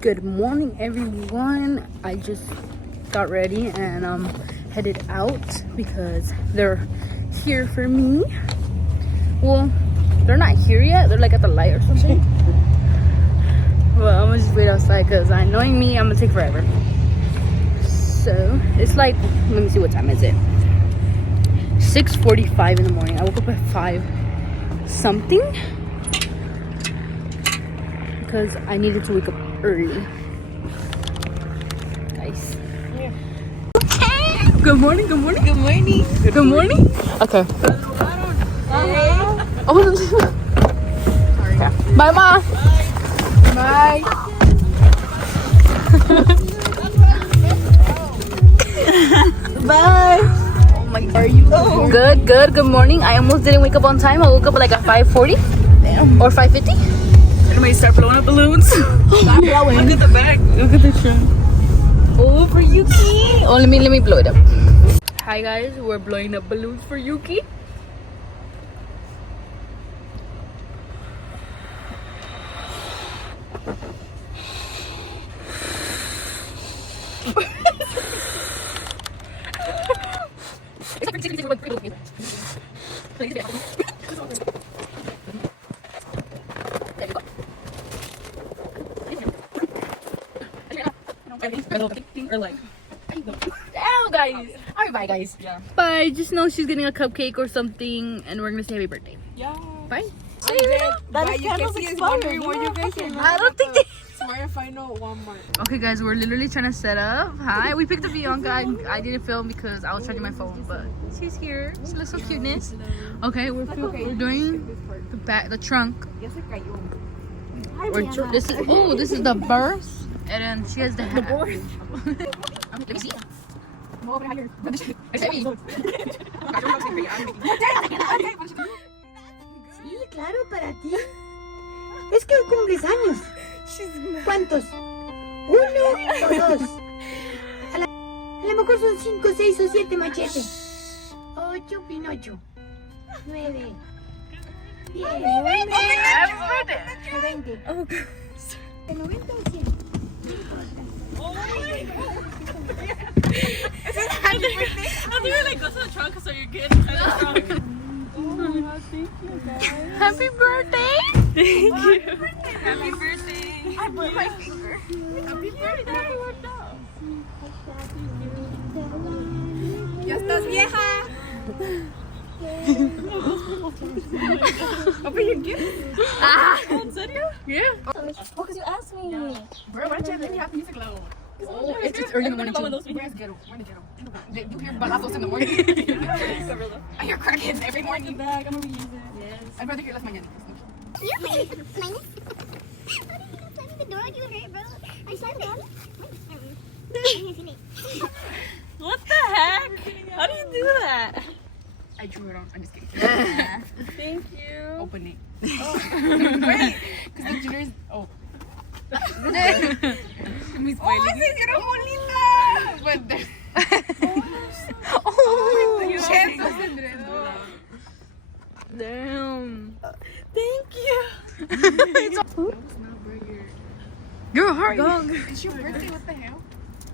Good morning, everyone. I just got ready and headed out because they're here for me. Well, they're not here yet. They're like at the light or something. Well, I'm gonna just wait outside because knowing me, I'm gonna take forever. So it's like, let me see, what time is it? 6:45 in the morning. I woke up at 5 something because I needed to wake up early. Guys. Yeah. Good morning, good morning. Good morning. Good morning. Okay. Oh, sorry. Okay. Bye, Ma. Bye. Bye. Oh my, are you good? Good. Good morning. I almost didn't wake up on time. I woke up like at 5:40. Damn. Or 5:50. Everybody start blowing up balloons. Stop blowing. Look at the back. Look at the trunk. Oh, for Yuki. Oh, let me blow it up. Hi guys, we're blowing up balloons for Yuki. Or like, damn guys. Alright, bye guys. Yeah. Bye. Just know she's getting a cupcake or something, and we're gonna say happy birthday. Yeah. Bye. That is kind of expired. I don't think they. Smart final Walmart. Okay guys, we're literally trying to set up. Hi, we picked up Bianca. I didn't film because I was charging my phone, but she's here. She looks so cuteness. Okay, we're doing the trunk. This is the birth, and then she has the hat. Let me see. Sí, claro, para ti. Es que hoy cumples años. ¿Cuántos? ¿1 o 2? A lo mejor son 5, 6 o 7 machetes. 8 Pinocho. 9. 10. 20. ¿De 90 o 100? Oh my god. Is it happy birthday? I think we're like, go to the trunk so you're good inside the trunk. Oh, thank you guys. Happy birthday! Thank you. Happy birthday. I broke my finger. Happy birthday. Ya estás vieja. Open your gift. ¿En serio? Yeah. Oh, because you asked me. Bro, why don't you let me have music low? Oh, it's early in the morning too. We're in the ghetto. You hear balazos in the morning? I hear crackheads every morning. I'm gonna reuse it. Yes. I'd rather hear las mañanitas. The door, you hurt, bro. I slammed it. What the heck? How do you do that? I drew it on. I'm just kidding. Thank you. Open it. Oh. Wait, because the juniors. Oh. Mis ¡Oh, se hicieron bolitas! But there's. Damn. Thank you. Girl, hurry. It's your birthday, what the hell?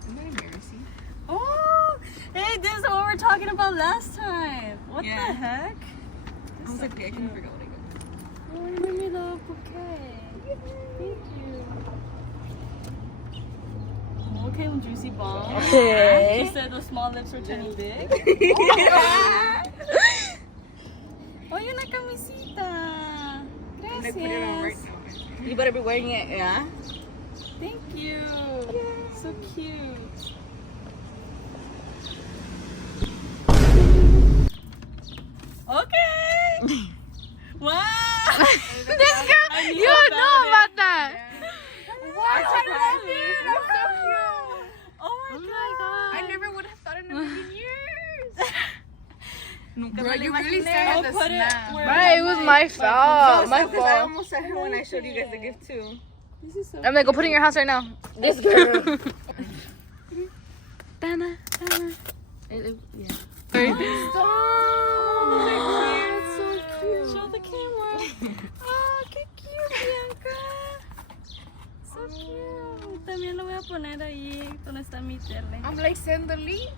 Isn't that embarrassing? Oh, hey, this is what we were talking about last time. What the heck? I was like, okay, I couldn't figure out what I got. Oh, you made me the bouquet. Thank you. Okay, juicy bomb. Okay. She said the small lips were turning big. Oye, una camisita. Gracias. You better be wearing it, yeah? Thank you. So cute. Okay. Wow. This girl, you know about that. Wow. That's so cute. Oh my god. I never would have thought in a million years. Bro, you really started the snap. Right, it was my fault. My I fault. almost said her when I showed you guys the gift too. This is so I'm like, go put it in your house right now. This girl. Dana. Yeah. Stop. So cute. Show the camera. Oh, que cute, Bianca. So cute. también lo voy a poner ahí donde está mi tele. I'm like, send the link.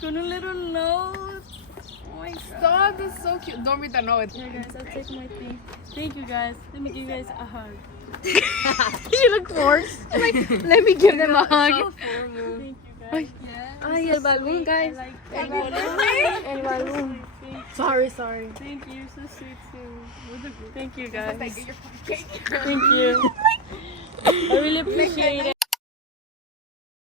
Con un little note. Oh my god. Stop, that's so cute. Don't read the note. Here guys, I'll take my thing. Thank you guys. Let me give you guys a hug. You look forced. Like, let me give them a hug. So formal. Thank you guys. Ay, el balloon, guys. El balloon. El balloon. Sorry. Thank you. You're so sweet too. Thank you guys. Thank you. I really appreciate it.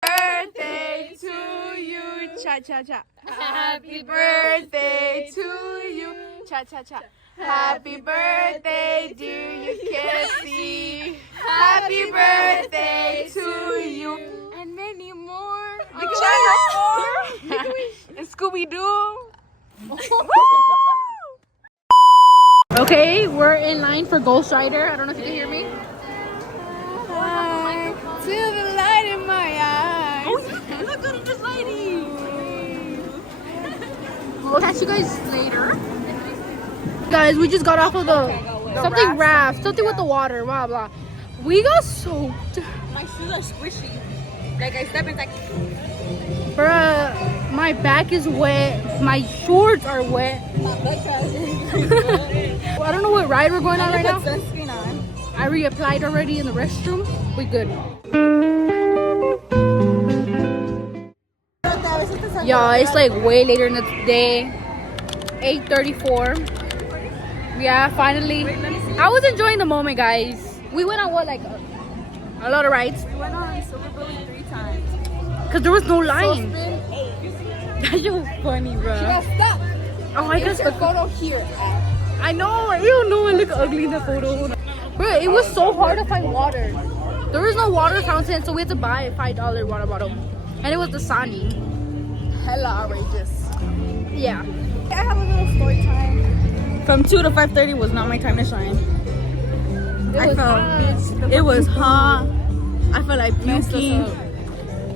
Birthday to you, cha cha cha. Happy birthday to you, cha cha cha. Happy birthday, dear Yuketzi. Happy birthday to you, and many more. Big channel more. And Scooby Doo. Okay, we're in line for Ghost Rider. I don't know if you can hear me. Till the light in my eyes. Oh, yeah. Look at this lady. We'll catch you guys later. Guys, we just got off of the something raft, something with the water, blah blah. We got soaked. My shoes are squishy. Like I step in like. Bruh, my back is wet. My shorts are wet. I don't know what ride we're going on right now. Sunscreen on. I reapplied already in the restroom. We good. Y'all, it's like way later in the day. 8:34. Yeah, finally. I was enjoying the moment, guys. We went on what, like a lot of rides? We went on Silver Bully 3 times. Cause there was no line. Spin 8. That's so funny, bro. Stop. Oh, I guess Your photo here. I know. I don't know. I look ugly in the photo. Bro, it was so hard to find water. There was no water fountain, so we had to buy a $5 water bottle, and it was the Sani. Hella outrageous. Yeah. I have a little story time. From 2 to 5:30 was not my time to shine. It was hot. I felt like puking.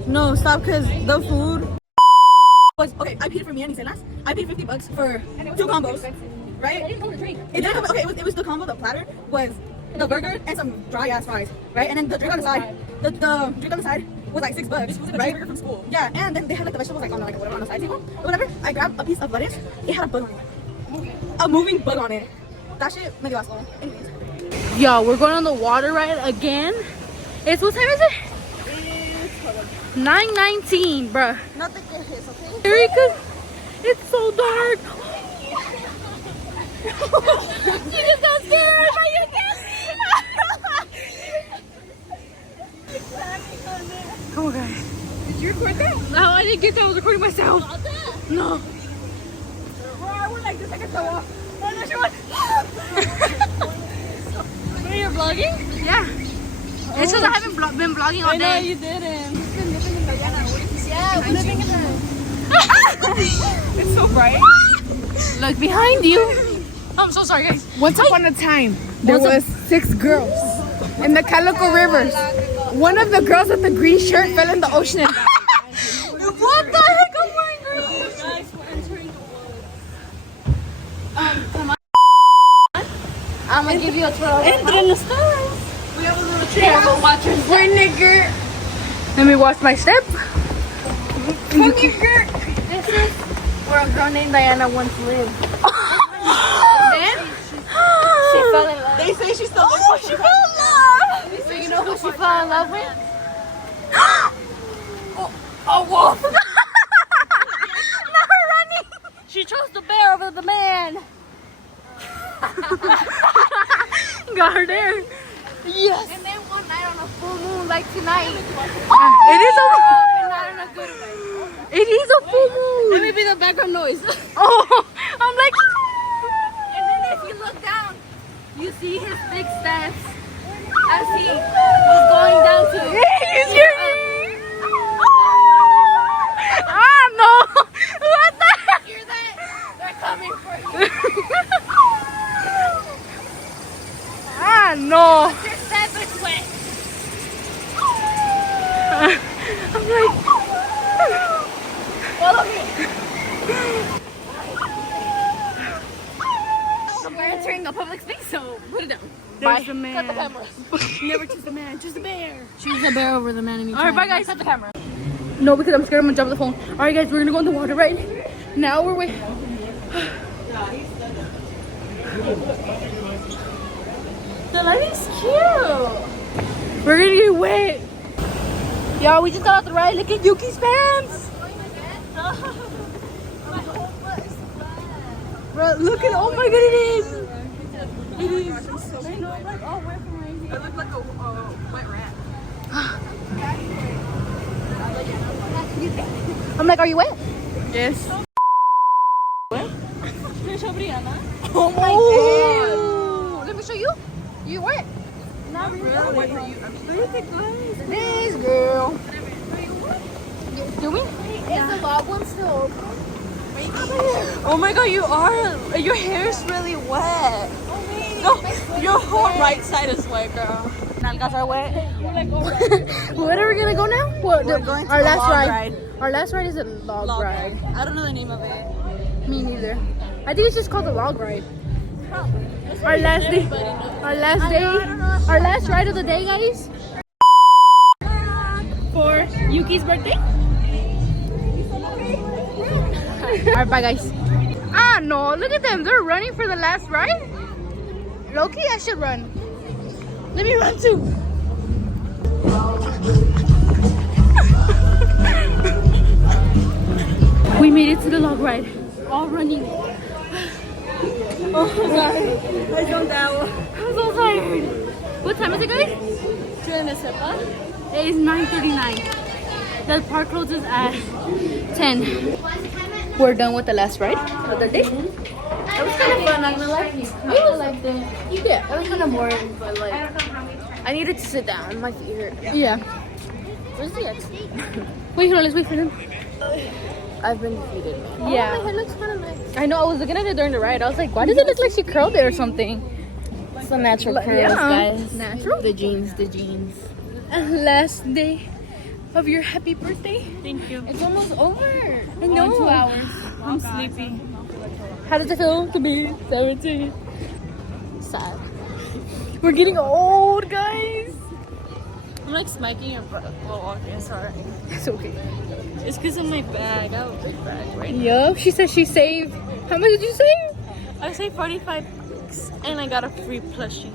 No, stop, cause the food was okay. I paid for me and Isela. I paid $50 for 2 combos, right? It didn't come. Okay, it was the combo. The platter was the burger and some dry ass fries, right? And then the drink on the side. The drink on the side was like $6, right? Burger from school. Yeah, and then they had like the vegetables like on like whatever on the side table or whatever. I grabbed a piece of lettuce. It had a bug on it. A moving bug on it. That shit made me last long. Anyways. Yo, we're going on the water ride again. It's what time is it? 9:19, bruh. Not the quejes, okay? Erica, it's so dark. She just got scared. You can't. Come on, guys. Did you record that? No, I didn't get that. I was recording myself. No. Bro, I would like to take a show off. Oh no, she went. Wait, you're vlogging? Yeah. It's because I haven't been vlogging all I know day. you didn't. Yeah, we're living in the. It's so bright. Look behind you. I'm so sorry, guys. Once upon a time, there was 6 girls in the Calico Rivers. One of the girls with the green shirt fell in the ocean and died. What the heck? I'm wearing green. Guys, we're entering the woods. I'm gonna give you a twirl. Entre los stars. We have a little chair. We're nigger. Let me watch my step. Come here, girl. This is where a girl named Diana once lived. Then she fell in love. They say she's still. Oh, she fell in love. So you know who she fell in love with? A wolf. Not running. She chose the bear over the man. Got her there. Yes. And then one night on a full moon, like tonight. It is a. Not in a good way. It is a full moon. Let me be the background noise. Oh, I'm like. And then if you look down, you see his big stance as he was going down to. You hear me? Ah, no. What the heck? Hear that? They're coming for you. Ah, no. Your savage way. I'm like. Follow me. We're entering a public space, so put it down. Bye. the man. Cut the camera. Never choose the man, choose the bear. Choose the bear over the man anytime. Alright, bye guys. Cut the camera. No, because I'm scared I'm gonna drop the phone. Alright guys, we're gonna go in the water right now. We're waiting. The lighting's cute. We're gonna get wet. Y'all, we just got out the ride. Look at Yuki's pants. Bro, look at, oh my god, it is. It is. I look like a wet rat. I'm like, are you wet? Yes. Oh my god. Let me show you. You wet? Not really. This girl. Do we? Is the log one still open? Oh my god, you are. Your hair is really wet. No, your whole right side is wet, girl. Nalgas are wet. Where are we gonna go now? What, We're going to our the last log ride. ride. Our last ride is a log ride. I don't know the name of it. Me neither. I think it's just called the log ride. Our last day. Our last day. Our last ride of the day, guys. For Yuki's birthday. Alright, bye guys. Ah no, look at them. They're running for the last ride. Loki, I should run. Let me run too. We made it to the log ride. All running. Oh my god. I don't know. I'm so tired. What time is it, guys? It is 9:39. The park closes at 10. We're done with the last ride of the day. It was kind of fun, I'm gonna lie. I liked it. Yeah, it was kind of boring, but like, I needed to sit down. My feet hurt. Yeah. Where's the X? Wait, hold on, let's wait for him. I've been defeated, man. Yeah. Oh, my hair looks kind of nice. I know, I was looking at it during the ride. I was like, why does it look like she curled it or something? It's the natural curls, Yeah. guys. Natural. The jeans, the jeans. Last day of your happy birthday. Thank you. It's almost over. I know. 2 hours. I'm sleepy. How does it feel to be 17? Sad. We're getting old, guys. I'm like smacking your butt while walking. Sorry. It's okay. It's because of my bag. I have a big bag right now. Yup, she said she saved. How much did you save? I saved 45 bucks and I got a free plushie.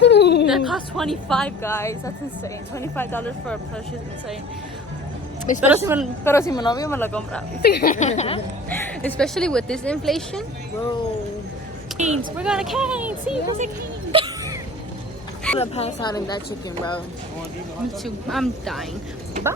Ooh. That cost 25, guys. That's insane. $25 for a plushie is insane. Pero si mi novio me la compra. Especially with this inflation. Bro. Canes. We're going to Canes. See, where's the Canes? I'm gonna pass out in that chicken, bro. Me too. I'm dying. Bye.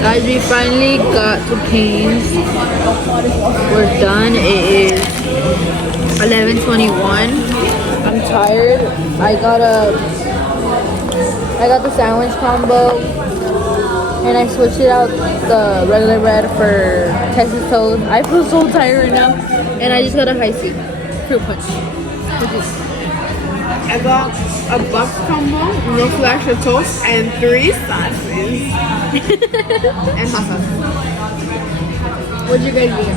Guys, we finally got to Canes. We're done. It is 11:21. I'm tired. I got the sandwich combo, and I switched it out the regular bread for Texas toast. I feel so tired right now, and I just got a high C fruit punch. With this. I got a box combo, no flash of toast, and 3 sauces. And hot sauce. What'd you guys get?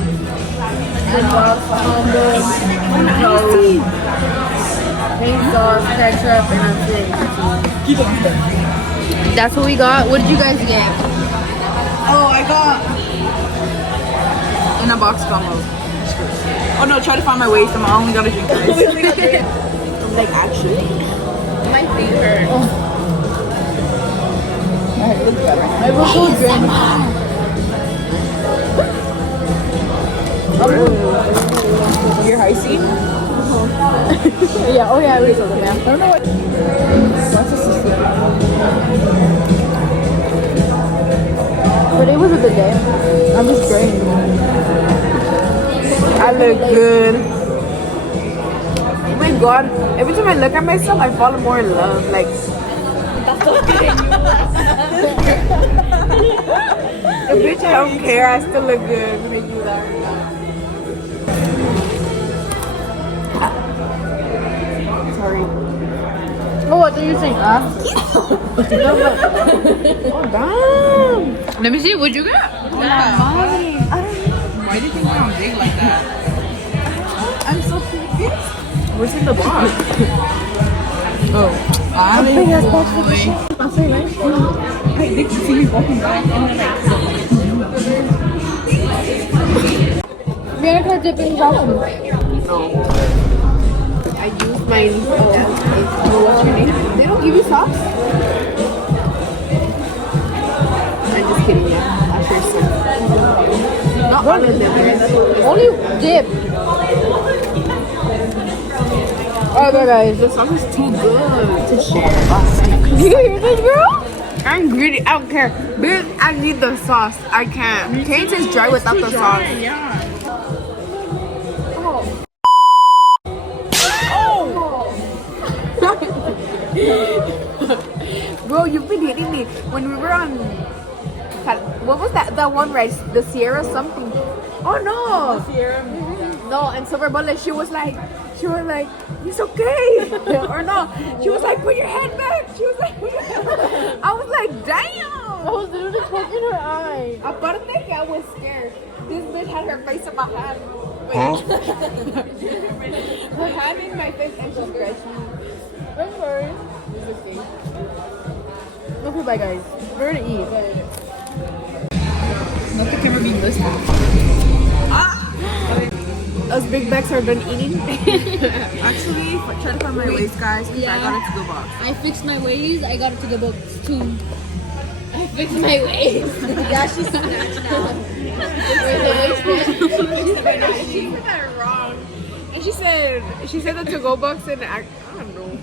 The box combo, toast, pink sauce, ketchup, and I'm That's what we got. What did you guys get? Oh, I got in a box combo. Oh no, try to find my waist. I only got a drink. Like actually, My feet hurt. Alright, looks better. I will go drink. your high C. Yeah, oh yeah, I was over there. I don't know what. Today was a good day. I'm just drained. I look good. Oh my god! Every time I look at myself, I fall more in love. Like. Bitch, I don't care. I still look good when I do that. thought you were saying Let me see. What'd you get? Yeah. Why do you think I'm big like that? I'm so confused. What's in the box? Oh, I think that's box. I think you see me walking back and then Bianca dipping chocolate. I used my. What's your name? They don't give you sauce? I'm just kidding. Yeah, after some. Not all of them. Only dip. Okay, guys. The sauce is too good to share. You hear this, girl? I'm greedy. I don't care. Bitch, I need the sauce. I can't. Can't taste dry without the sauce. Yeah. Bro, you've been hitting me. When we were on, what was that? That one rice, the Sierra something. Oh no! Sierra. No, and Silver Bullet, she was like, it's okay. Or no, she was like, put your head back. She was like, put your head back. I was like, damn. I was literally poking her eye. Aparte, I was scared. This bitch had her face in my hand. Wait. Her hand in my face and she scratched me. Don't worry. It's okay. Okay, bye, guys. We're gonna eat. Not the camera being listening. Us big bags are done eating. Actually, try to find my waist, guys, because I got it to go box. I fixed my ways. I got it to the box too. I fixed my ways. Yeah, she's snatched now. She put that wrong. And she said the to-go box and I don't know.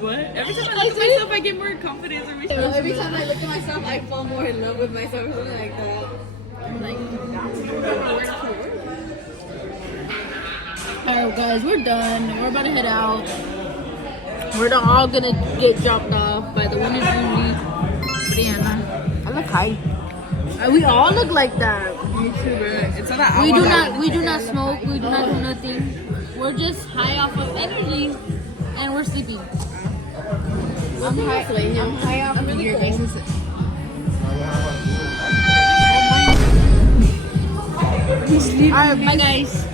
What? Every time I look at myself, I get more confidence. Every time I look at myself, I fall more in love with myself or something like that. I'm like, Alright, guys, we're done. We're about to head out. We're all gonna get dropped off by the one and only Brianna. I look high. We all look like that. It's not that We do not smoke. We do not do nothing. We're just high off of energy, and we're sleeping. I'm high off of your guys'. Alright, bye guys.